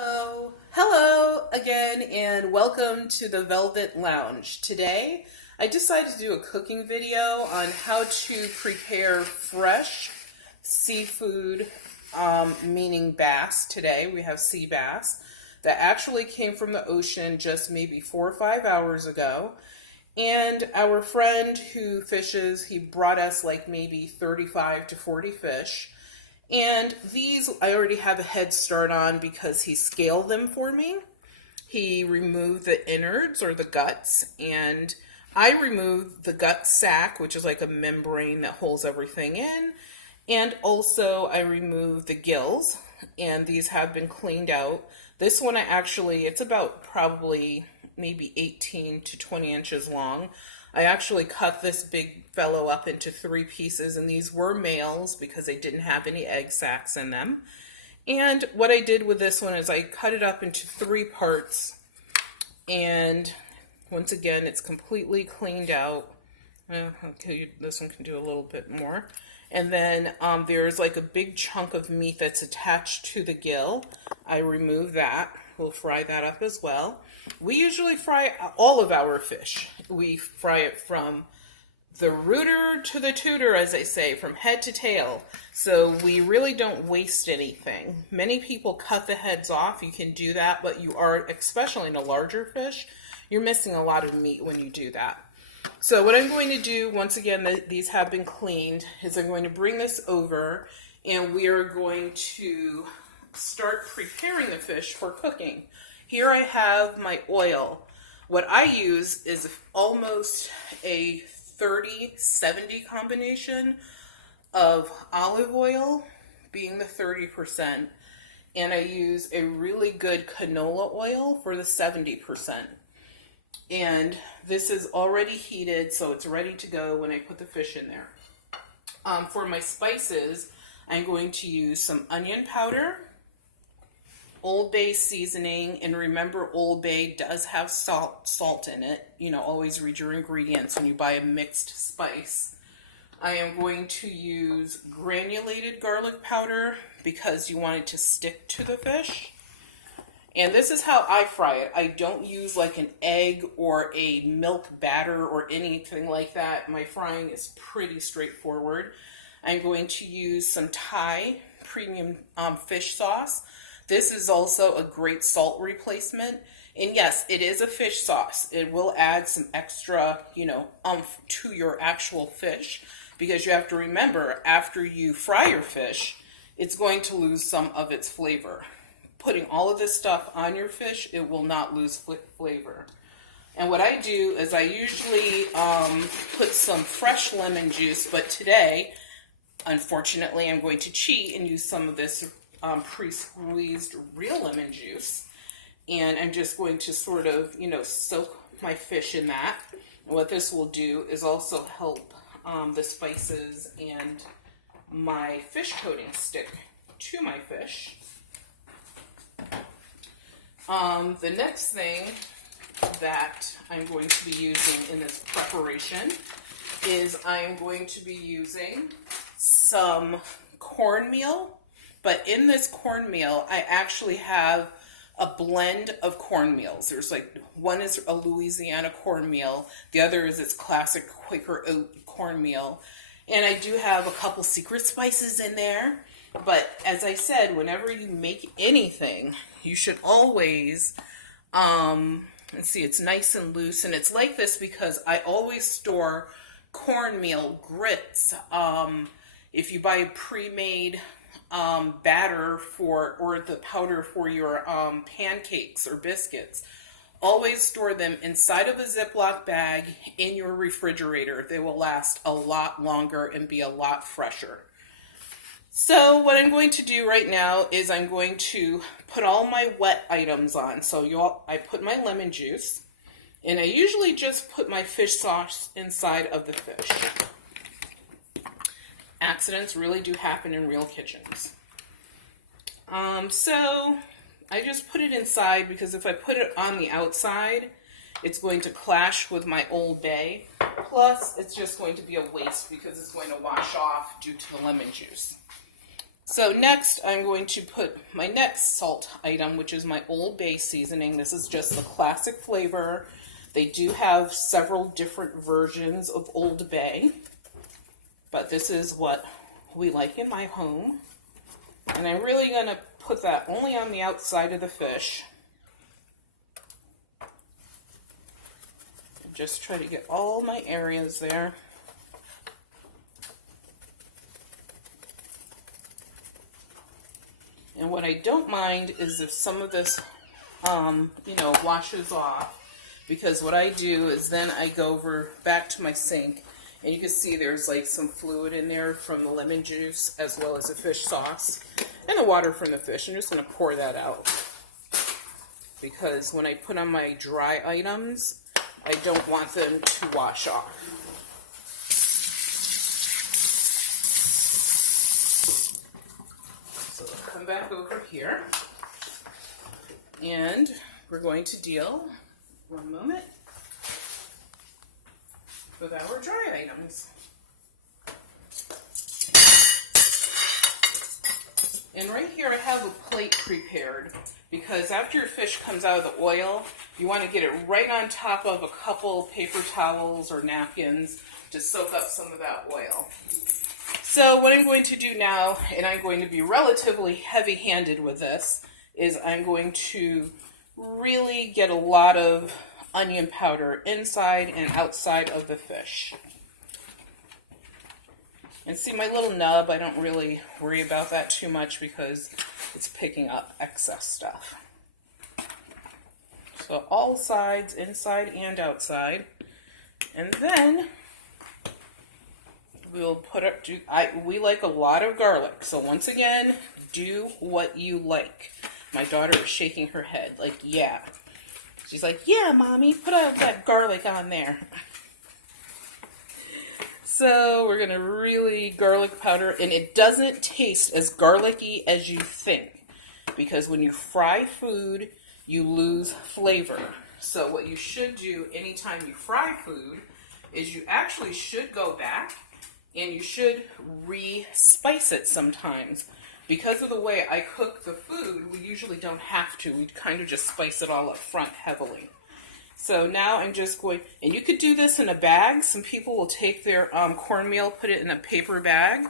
Hello again, and welcome to the Velvet Lounge. Today, I decided to do a cooking video on how to prepare fresh seafood, meaning bass. Today, we have sea bass that actually came from the ocean just maybe 4 or 5 hours ago. And our friend who fishes, he brought us like maybe 35 to 40 fish. And these I already have a head start on because he scaled them for me. He removed the innards or the guts, and I removed the gut sac, which is like a membrane that holds everything in. And also I removed the gills, and these have been cleaned out. This one it's about probably maybe 18 to 20 inches long. I actually cut this big fellow up into 3 pieces, and these were males because they didn't have any egg sacs in them. And what I did with this one is I cut it up into 3 parts, and once again, it's completely cleaned out. Okay, this one can do a little bit more. And then there's like a big chunk of meat that's attached to the gill. I remove that. We'll fry that up as well. We usually fry all of our fish. We fry it from the rooter to the tooter, as they say, from head to tail. So we really don't waste anything. Many people cut the heads off. You can do that, but you are, especially in a larger fish, you're missing a lot of meat when you do that. So what I'm going to do, once again, these have been cleaned, is I'm going to bring this over, and we are going to start preparing the fish for cooking. Here I have my oil. What I use is almost a 30-70 combination of olive oil, being the 30%, and I use a really good canola oil for the 70%. And this is already heated, so it's ready to go when I put the fish in there. For my spices, I'm going to use some onion powder, Old Bay seasoning, and remember Old Bay does have salt in it. You know, always read your ingredients when you buy a mixed spice. I am going to use granulated garlic powder because you want it to stick to the fish. And this is how I fry it. I don't use like an egg or a milk batter or anything like that. My frying is pretty straightforward. I'm going to use some Thai premium fish sauce. This is also a great salt replacement. And yes, it is a fish sauce. It will add some extra, to your actual fish, because you have to remember, after you fry your fish, it's going to lose some of its flavor. Putting all of this stuff on your fish, it will not lose flavor. And what I do is I usually put some fresh lemon juice, but today, unfortunately, I'm going to cheat and use some of this pre-squeezed real lemon juice. And I'm just going to sort of, soak my fish in that. And what this will do is also help the spices and my fish coating stick to my fish. The next thing that I'm going to be using in this preparation is I am going to be using some cornmeal. But in this cornmeal, I actually have a blend of cornmeals. There's one is a Louisiana cornmeal, the other is its classic Quaker oat cornmeal. And I do have a couple secret spices in there. But as I said, whenever you make anything, you should always, let's see, it's nice and loose. And it's like this because I always store cornmeal grits. If you buy a pre-made batter or the powder for your pancakes or biscuits, always store them inside of a Ziploc bag in your refrigerator. They will last a lot longer and be a lot fresher. So what I'm going to do right now is I'm going to put all my wet items on. So I put my lemon juice, and I usually just put my fish sauce inside of the fish. Accidents really do happen in real kitchens. So I just put it inside because if I put it on the outside, it's going to clash with my Old Bay. Plus, it's just going to be a waste because it's going to wash off due to the lemon juice. So next I'm going to put my next salt item, which is my Old Bay seasoning. This is just the classic flavor. They do have several different versions of Old Bay, but this is what we like in my home. And I'm really going to put that only on the outside of the fish. And just try to get all my areas there. And what I don't mind is if some of this, washes off, because what I do is then I go over back to my sink, and you can see there's like some fluid in there from the lemon juice as well as the fish sauce and the water from the fish. I'm just going to pour that out, because when I put on my dry items, I don't want them to wash off. So come back over here, and we're going to deal, one moment, with our dry items. And right here I have a plate prepared, because after your fish comes out of the oil, you want to get it right on top of a couple paper towels or napkins to soak up some of that oil. So what I'm going to do now, and I'm going to be relatively heavy-handed with this, is I'm going to really get a lot of onion powder inside and outside of the fish. And see my little nub, I don't really worry about that too much because it's picking up excess stuff. So all sides, inside and outside. And then we'll put up, we like a lot of garlic. So once again, do what you like. My daughter is shaking her head like, yeah. She's like, yeah, Mommy, put out that garlic on there. So we're going to really garlic powder, and it doesn't taste as garlicky as you think, because when you fry food, you lose flavor. So what you should do anytime you fry food is you actually should go back and you should re-spice it sometimes. Because of the way I cook the food, we usually don't have to. We kind of just spice it all up front heavily. So now I'm just going, and you could do this in a bag. Some people will take their cornmeal, put it in a paper bag,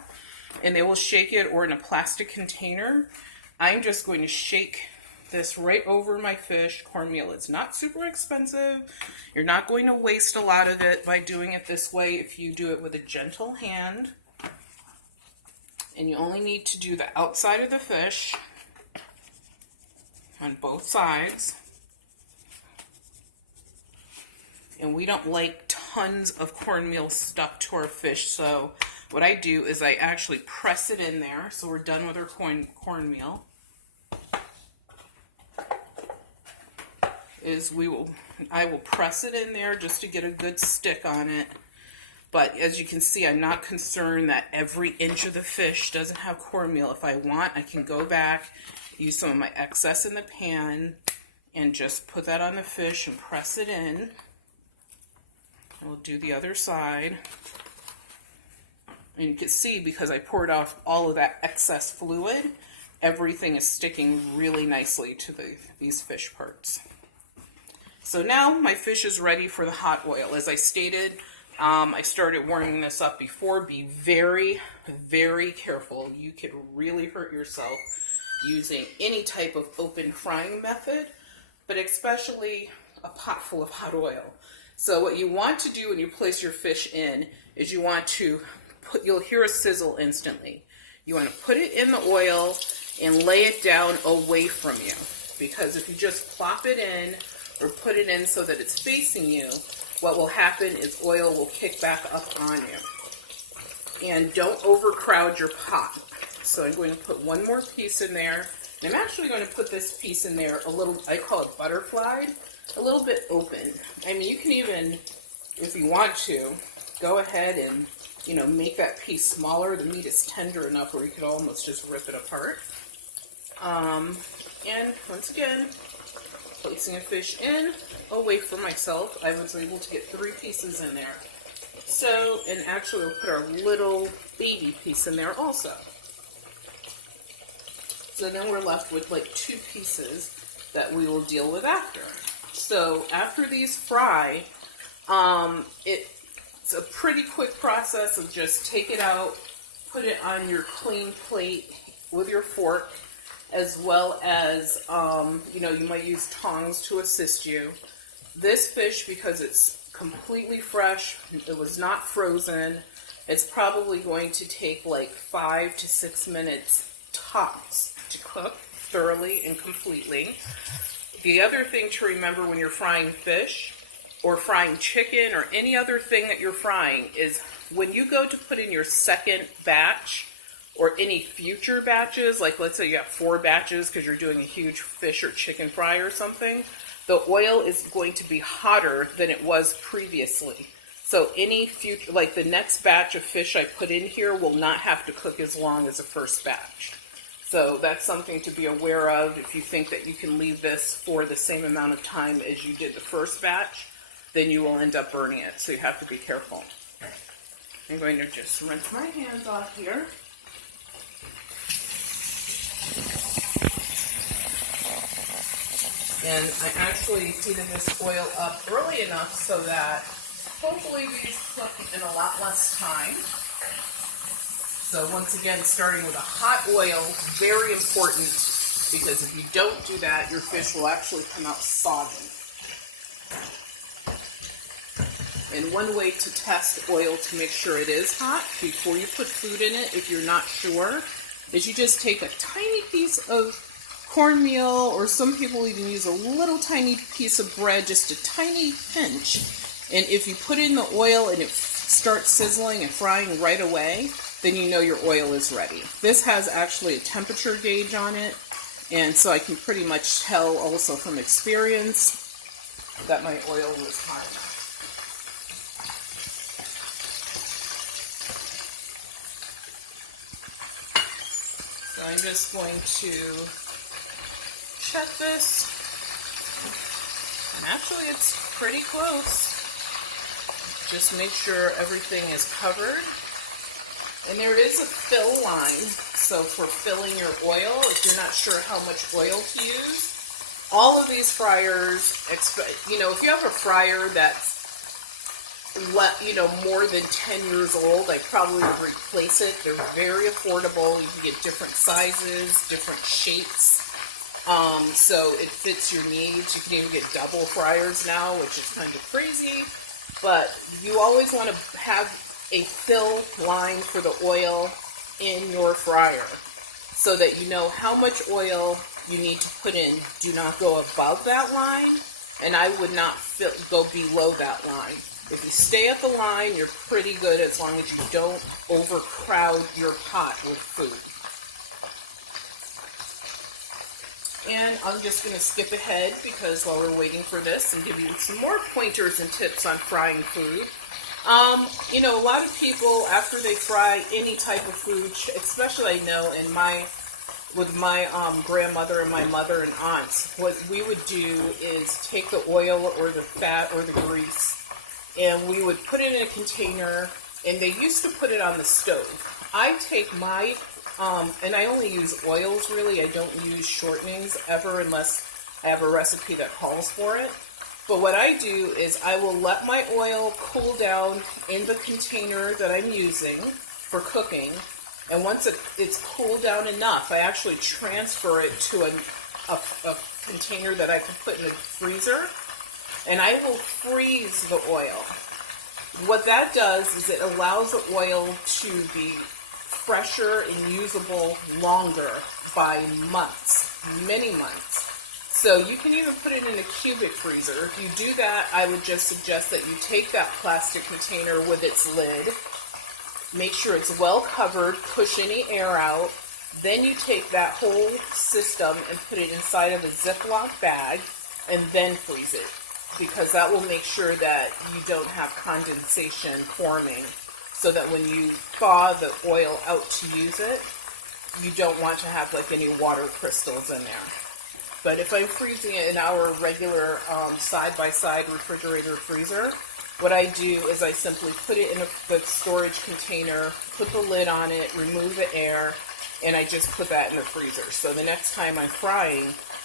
and they will shake it, or in a plastic container. I'm just going to shake this right over my fish. Cornmeal is not super expensive. You're not going to waste a lot of it by doing it this way if you do it with a gentle hand. And you only need to do the outside of the fish on both sides. And we don't like tons of cornmeal stuck to our fish, so what I do is I actually press it in there. So we're done with our cornmeal. I will press it in there just to get a good stick on it. But as you can see, I'm not concerned that every inch of the fish doesn't have cornmeal. If I want, I can go back, use some of my excess in the pan, and just put that on the fish and press it in. And we'll do the other side. And you can see, because I poured off all of that excess fluid, everything is sticking really nicely to these fish parts. So now my fish is ready for the hot oil. As I stated, I started warming this up before. Be very, very careful. You could really hurt yourself using any type of open frying method, but especially a pot full of hot oil. So what you want to do when you place your fish in is you want to you'll hear a sizzle instantly. You want to put it in the oil and lay it down away from you, because if you just plop it in or put it in so that it's facing you, what will happen is oil will kick back up on you. And don't overcrowd your pot. So I'm going to put one more piece in there. And I'm actually going to put this piece in there a little, I call it butterflied, a little bit open. I mean, you can even, if you want to, go ahead and, make that piece smaller. The meat is tender enough where you could almost just rip it apart. And once again, placing a fish in, away from myself, I was able to get 3 pieces in there. So, and actually we'll put our little baby piece in there also. So then we're left with like 2 pieces that we will deal with after. So after these fry, it's a pretty quick process of just take it out, put it on your clean plate with your fork, as well as, you might use tongs to assist you. This fish, because it's completely fresh, it was not frozen, it's probably going to take like 5 to 6 minutes tops to cook thoroughly and completely. The other thing to remember when you're frying fish or frying chicken or any other thing that you're frying is when you go to put in your second batch or any future batches, like let's say you have 4 batches because you're doing a huge fish or chicken fry or something, the oil is going to be hotter than it was previously. So any future, like the next batch of fish I put in here will not have to cook as long as the first batch. So that's something to be aware of. If you think that you can leave this for the same amount of time as you did the first batch, then you will end up burning it. So you have to be careful. I'm going to just rinse my hands off here. And I actually heated this oil up early enough so that hopefully these cook in a lot less time. So once again, starting with a hot oil, very important, because if you don't do that, your fish will actually come out soggy. And one way to test oil to make sure it is hot before you put food in it, if you're not sure, is you just take a tiny piece of cornmeal, or some people even use a little tiny piece of bread, just a tiny pinch. And if you put in the oil and it starts sizzling and frying right away, then you know your oil is ready. This has actually a temperature gauge on it, and so I can pretty much tell also from experience that my oil was hot enough. So I'm just going to check this, and actually it's pretty close. Just make sure everything is covered. And there is a fill line, so for filling your oil, if you're not sure how much oil to use, all of these fryers, if you have a fryer that's more than 10 years old, I probably would replace it. They're very affordable. You can get different sizes, different shapes, so it fits your needs. You can even get double fryers now, which is kind of crazy, but you always want to have a fill line for the oil in your fryer so that you know how much oil you need to put in. Do not go above that line, and I would not go below that line. If you stay at the line, you're pretty good as long as you don't overcrowd your pot with food. And I'm just going to skip ahead because while we're waiting for this and give you some more pointers and tips on frying food. A lot of people, after they fry any type of food, especially I know with my grandmother and my mother and aunts, what we would do is take the oil or the fat or the grease, and we would put it in a container, and they used to put it on the stove. I take my, and I only use oils really, I don't use shortenings ever unless I have a recipe that calls for it. But what I do is I will let my oil cool down in the container that I'm using for cooking. And once it's cooled down enough, I actually transfer it to a container that I can put in the freezer. And I will freeze the oil. What that does is it allows the oil to be fresher and usable longer by months, many months. So you can even put it in a cubic freezer. If you do that, I would just suggest that you take that plastic container with its lid, make sure it's well covered, push any air out, then you take that whole system and put it inside of a Ziploc bag and then freeze it, because that will make sure that you don't have condensation forming, so that when you thaw the oil out to use it, you don't want to have like any water crystals in there. But if I'm freezing it in our regular side-by-side refrigerator freezer, what I do is I simply put it in the storage container, put the lid on it, remove the air, and I just put that in the freezer. So the next time I'm frying,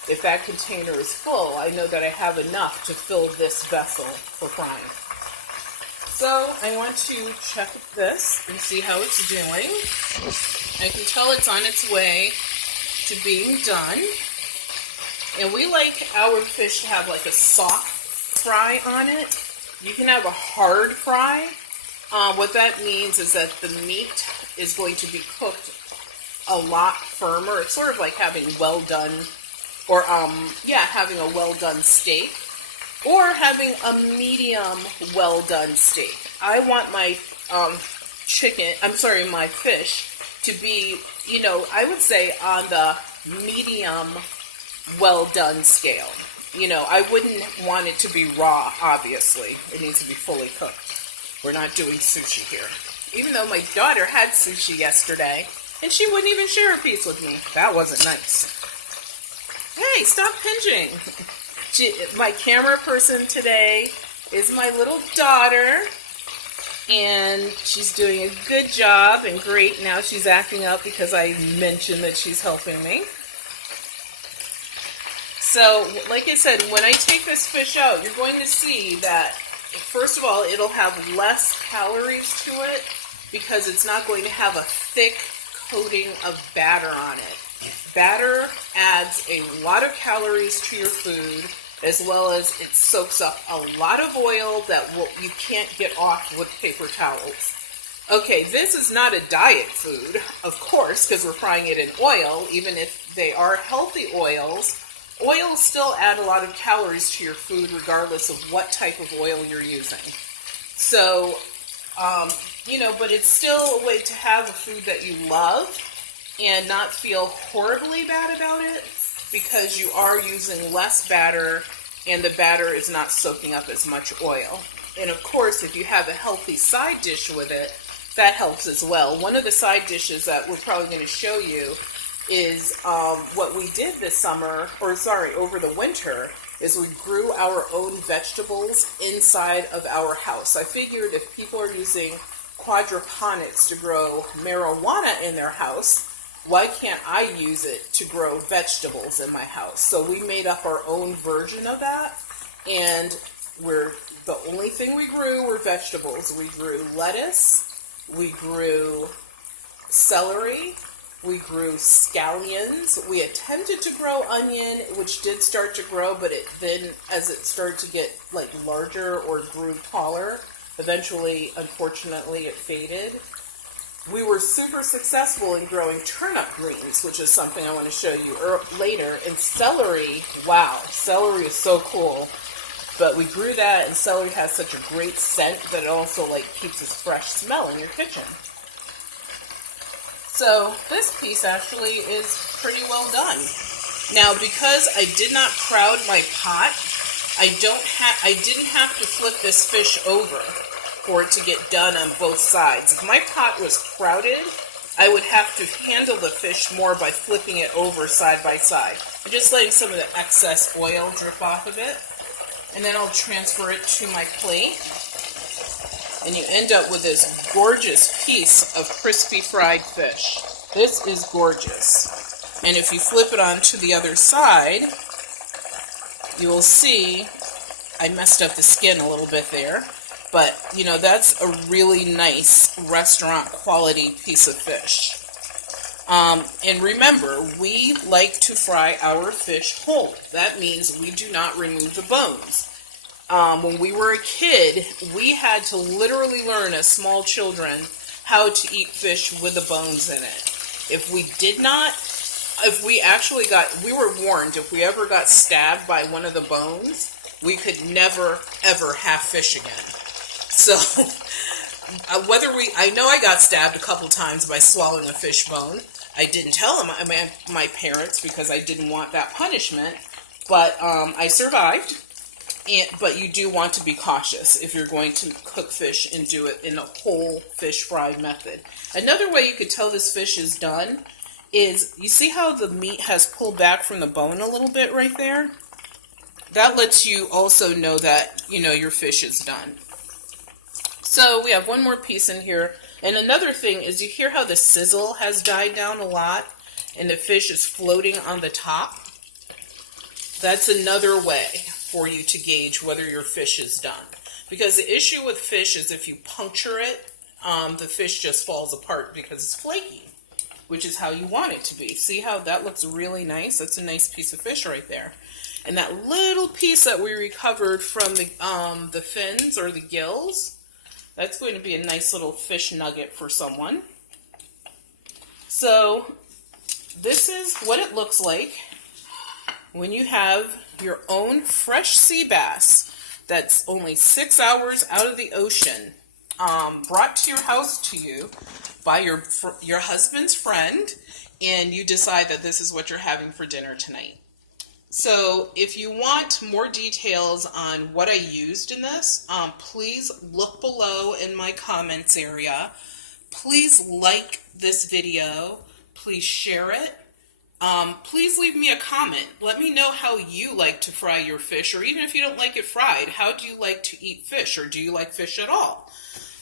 if that container is full, I know that I have enough to fill this vessel for frying. So I want to check this and see how it's doing. I can tell it's on its way to being done. And we like our fish to have like a soft fry on it. You can have a hard fry. What that means is that the meat is going to be cooked a lot firmer. It's sort of like having well done, or having a well done steak, or having a medium well done steak. I want my my fish to be, I would say on the medium well done scale. I wouldn't want it to be raw, obviously. It needs to be fully cooked. We're not doing sushi here. Even though my daughter had sushi yesterday, and she wouldn't even share a piece with me. That wasn't nice. Hey, stop pinching. My camera person today is my little daughter, and she's doing a good job and great. Now she's acting up because I mentioned that she's helping me. So, like I said, when I take this fish out, you're going to see that, first of all, it'll have less calories to it because it's not going to have a thick coating of batter on it. Batter adds a lot of calories to your food, as well as it soaks up a lot of oil that you can't get off with paper towels. Okay, this is not a diet food, of course, because we're frying it in oil. Even if they are healthy oils, oils still add a lot of calories to your food regardless of what type of oil you're using. So, but it's still a way to have a food that you love and not feel horribly bad about it because you are using less batter and the batter is not soaking up as much oil. And of course, if you have a healthy side dish with it, that helps as well. One of the side dishes that we're probably going to show you is what we did this summer, over the winter, is we grew our own vegetables inside of our house. I figured if people are using quadroponics to grow marijuana in their house, why can't I use it to grow vegetables in my house? So we made up our own version of that, and the only thing we grew were vegetables. We grew lettuce, we grew celery, we grew scallions. We attempted to grow onion, which did start to grow, but then as it started to get larger or grew taller, eventually, unfortunately, it faded. We were super successful in growing turnip greens, which is something I want to show you later. And celery, wow, celery is so cool. But we grew that, and celery has such a great scent that it also keeps this fresh smell in your kitchen. So this piece actually is pretty well done. Now, because I did not crowd my pot, I didn't have to flip this fish over for it to get done on both sides. If my pot was crowded, I would have to handle the fish more by flipping it over side by side. I'm just letting some of the excess oil drip off of it, and then I'll transfer it to my plate. And you end up with this gorgeous piece of crispy fried fish. This is gorgeous. And if you flip it onto the other side, you will see I messed up the skin a little bit there. But, that's a really nice restaurant quality piece of fish. And remember, we like to fry our fish whole. That means we do not remove the bones. When we were a kid, we had to literally learn as small children how to eat fish with the bones in it. We were warned if we ever got stabbed by one of the bones, we could never, ever have fish again. So, I know I got stabbed a couple times by swallowing a fish bone. I didn't tell my parents because I didn't want that punishment, but I survived. But you do want to be cautious if you're going to cook fish and do it in a whole fish fry method. Another way you could tell this fish is done is, you see how the meat has pulled back from the bone a little bit right there? That lets you also know that, your fish is done. So we have one more piece in here And another thing is, you hear how the sizzle has died down a lot and the fish is floating on the top? That's another way for you to gauge whether your fish is done. Because the issue with fish is if you puncture it, the fish just falls apart because it's flaky, which is how you want it to be. See how that looks really nice? That's a nice piece of fish right there. And that little piece that we recovered from the fins or the gills, that's going to be a nice little fish nugget for someone. So this is what it looks like when you have your own fresh sea bass that's only 6 hours out of the ocean, brought to your house to you by your husband's friend, and you decide that this is what you're having for dinner tonight. So if you want more details on what I used in this, please look below in my comments area. Please like this video. Please share it. Please leave me a comment. Let me know how you like to fry your fish, or even if you don't like it fried, how do you like to eat fish, or do you like fish at all?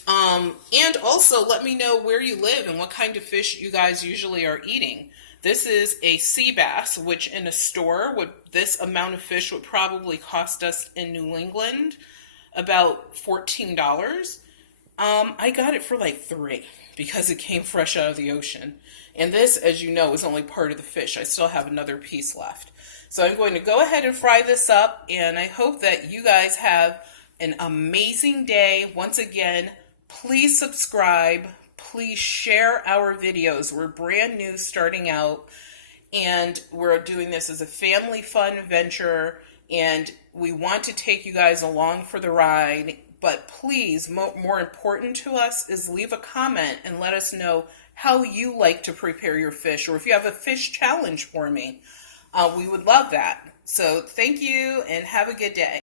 And also let me know where you live and what kind of fish you guys usually are eating. This is a sea bass, which in a store, this amount of fish would probably cost us in New England about $14. I got it for like $3 because it came fresh out of the ocean. And this, as you know, is only part of the fish. I still have another piece left. So I'm going to go ahead and fry this up, and I hope that you guys have an amazing day. Once again, please subscribe. Please share our videos. We're brand new, starting out, and we're doing this as a family fun venture, and we want to take you guys along for the ride. But please, more important to us is leave a comment and let us know how you like to prepare your fish, or if you have a fish challenge for me. We would love that. So thank you and have a good day.